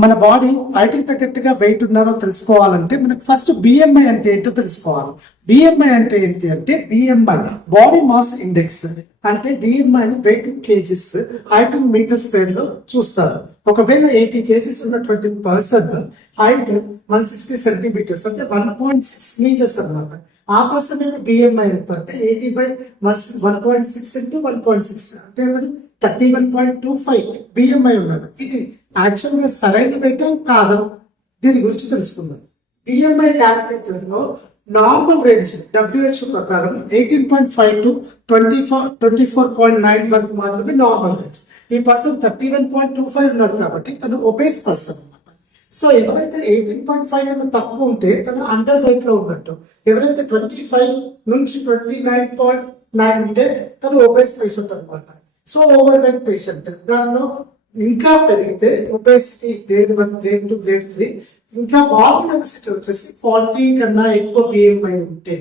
మన బాడీ హైట్కి తగ్గట్టుగా వెయిట్ ఉన్నారో తెలుసుకోవాలంటే మనకు ఫస్ట్ బిఎంఐ అంటే ఏంటో తెలుసుకోవాలి. బిఎంఐ అంటే ఏంటి అంటే బిఎంఐ బాడీ మాస్ ఇండెక్స్ అంటే BMI weight in kgs height in metre square లో చూస్తారు. ఒకవేళ 80 కేజీస్ ఉన్నటువంటి పర్సన్ హైట్ 160 సెంటీమీటర్స్ అంటే 1.6 మీటర్స్ అన్నమాట. ఆ పర్సన్ బిఎంఐ ఎంత అంటే 80/1.6 ఇంటూ 1.6 అంటే 31.25 బిఎంఐ ఉన్నాడు. ఇది యాక్చువల్ గా సరైన వెయిట్ కాదు, దీని గురించి తెలుసుకుందాం. బిఎంఐ క్యాలిక్యులేటర్ లో నార్మల్ రేంజ్ WHO ప్రకారం 18.5 టు 24.9 వరకు మాత్రమే నార్మల్ రేంజ్. ఈ పర్సన్ 31.25 ఉన్నాడు కాబట్టి తను ఒబేస్ పర్సన్ అన్నమాట. సో ఎవరైతే 18.5 అన్న తక్కువ ఉంటే తను అండర్ వెయిట్ లో ఉన్నట్టు, ఎవరైతే 25 నుంచి 29.9 ఉంటే తను ఒబేస్ పేషెంట్ అనమాట. So over weight patient. దానిలో ఇంకా పెరిగితే ఒబేసిటీ గ్రేడ్ 1, గ్రేడ్ 2, గ్రేడ్ 3, ఇంకా బాడీ డెన్సిటీ వచ్చేసి 40 కన్నా ఎక్కువ బిఎంఐ ఉంటే